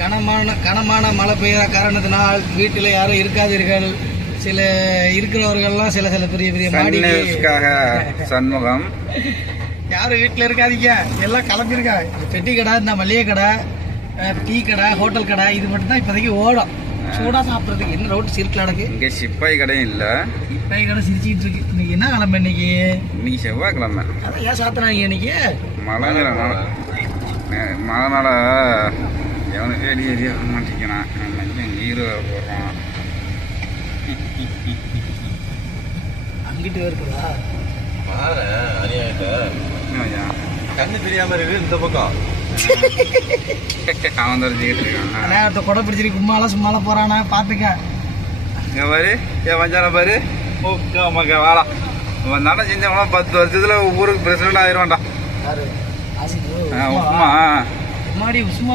கனமான மழை பெய்கிற காரணத்தினால் வீட்டில் யாரும் இருக்காதீர்கள். சில இருக்கிறவர்கள்லாம் சில பெரிய பெரிய மாடிக்காக சண்முகம் யாரும் வீட்டில் இருக்காதீங்க, எல்லாம் கிளம்பிருக்கா. பெட்டி கடை, இந்த மளிகை கடை, டீ கடை, ஹோட்டல் கடை, இது மட்டும் தான் இப்போதைக்கு ஓடும். சூடாக சாப்பிட்றதுக்கு என்ன ரோட்டு சிரிக்கில் நடக்கு. இங்கே சிப்பாய் கடையும் இல்லை, சிப்பாய் கடை சிரிச்சிக்கிட்டு இருக்கு. இன்னைக்கு என்ன கிளம்பு? இன்னைக்கு செவ்வாய்க்கிழமை. அதான் ஏன் சாத்தினாங்க இன்னைக்கு? மழைனால எவனுக்கு எரிய மாட்டேங்கிறான். நீர் போடுறான். அங்கிட்டு இருக்குதா கண்ணு தெரியாம இருக்கு இந்த பக்கம். அவன் தெரிஞ்சுக்கிட்டு இருக்கான். கொடை பிடிச்சிருக்கு. சும்மால போறானா பாத்துக்க. இங்க பாரு, ஏன் வஞ்சான பாரு. ஓகே வாடா. நட செஞ்சவங்களாம் 10 வருஷத்துல ஊருக்கு பிரசிடண்ட் ஆயிடுவான்டா. யாரு? உப்புமா உஸ்மா